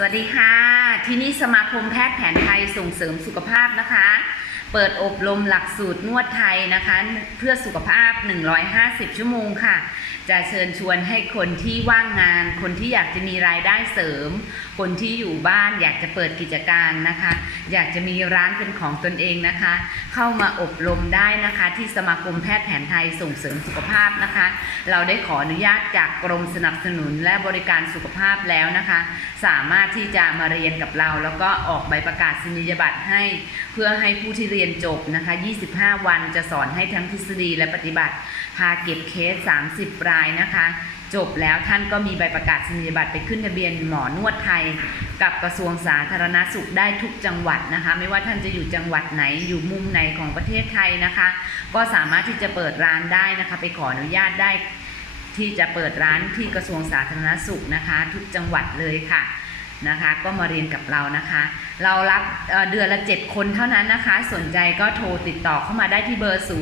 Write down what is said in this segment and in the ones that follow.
สวัสดีค่ะ ที่นี่สมาคมแพทย์แผนไทยส่งเสริมสุขภาพนะคะเปิดอบรมหลักสูตรนวดไทยนะคะ เพื่อสุขภาพ 150 ชั่วโมงค่ะ จะเชิญชวนให้คนที่ว่างงาน คนที่อยากจะมีรายได้เสริม คนที่อยู่บ้านอยากจะเปิดกิจการนะคะ อยากจะมีร้านเป็นของตนเองนะคะ เข้ามาอบรมได้นะคะ ที่สมาคมแพทย์แผนไทยส่งเสริมสุขภาพนะคะ เราได้ขออนุญาตจากกรมสนับสนุนและบริการสุขภาพแล้วนะคะ สามารถที่จะมาเรียนกับเรา แล้วก็ออกใบประกาศนียบัตรให้ เพื่อให้ผู้ที่เรียนียนจบนะคะ 25 วันจะสอนให้ทั้งทฤษฎีและปฏิบัติ พาเก็บเคส 30 รายนะคะ จบแล้วท่านก็มีใบประกาศนียบัตรไปขึ้นทะเบียนหมอนวดไทย กับกระทรวงสาธารณสุขได้ทุกจังหวัดนะคะ ไม่ว่าท่านจะอยู่จังหวัดไหนอยู่มุมไหนของประเทศไทยนะคะ ก็สามารถที่จะเปิดร้านได้นะคะ ไปขออนุญาตได้ที่จะเปิดร้านที่กระทรวงสาธารณสุขนะคะ ทุกจังหวัดเลยค่ะ นะคะ ก็มาเรียนกับเรานะคะ เรารับเดือนละ 7 คนเท่านั้นนะคะ สนใจก็โทรติดต่อเข้ามาได้ที่เบอร์ 06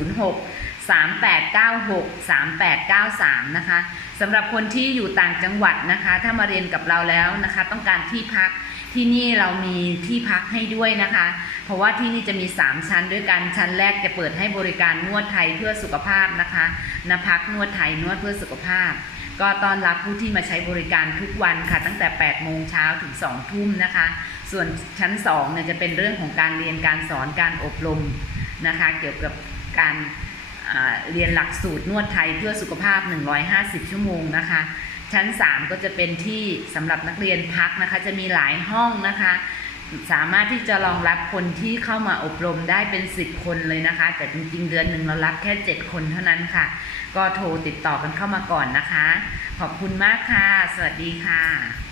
3896 3893 นะคะสำหรับคนที่อยู่ต่างจังหวัดนะคะ ถ้ามาเรียนกับเราแล้วนะคะ ต้องการที่พักที่นี่เรามีที่พักให้ด้วยนะคะ เพราะว่าที่นี่จะมี 3 ชั้นด้วยกันชั้นแรกจะเปิดให้บริการนวดไทยเพื่อสุขภาพนะคะนพักนวดไทยนวดเพื่อสุขภาพ ก็ต้อนรับผู้ที่มาใช้บริการทุกวันค่ะตั้งแต่ 8 โมงเช้าถึง 2 ทุ่มนะคะ ส่วนชั้น2เนี่ยจะเป็นเรื่องของการเรียนการสอนการอบรมนะคะ เกี่ยวกับการเรียนหลักสูตรนวดไทยเพื่อสุขภาพ 150 ชั่วโมงนะคะ ชั้น 3 ก็จะเป็นที่สำหรับนักเรียนพักนะคะ จะมีหลายห้องนะคะ สามารถที่จะรองรับคนที่เข้ามาอบรมได้เป็น 10 คนเลยนะคะ แต่จริงๆเดือนหนึ่งเรารับแค่ 7 คนเท่านั้นค่ะ ก็โทรติดต่อกันเข้ามาก่อนนะคะ ขอบคุณมากค่ะ สวัสดีค่ะ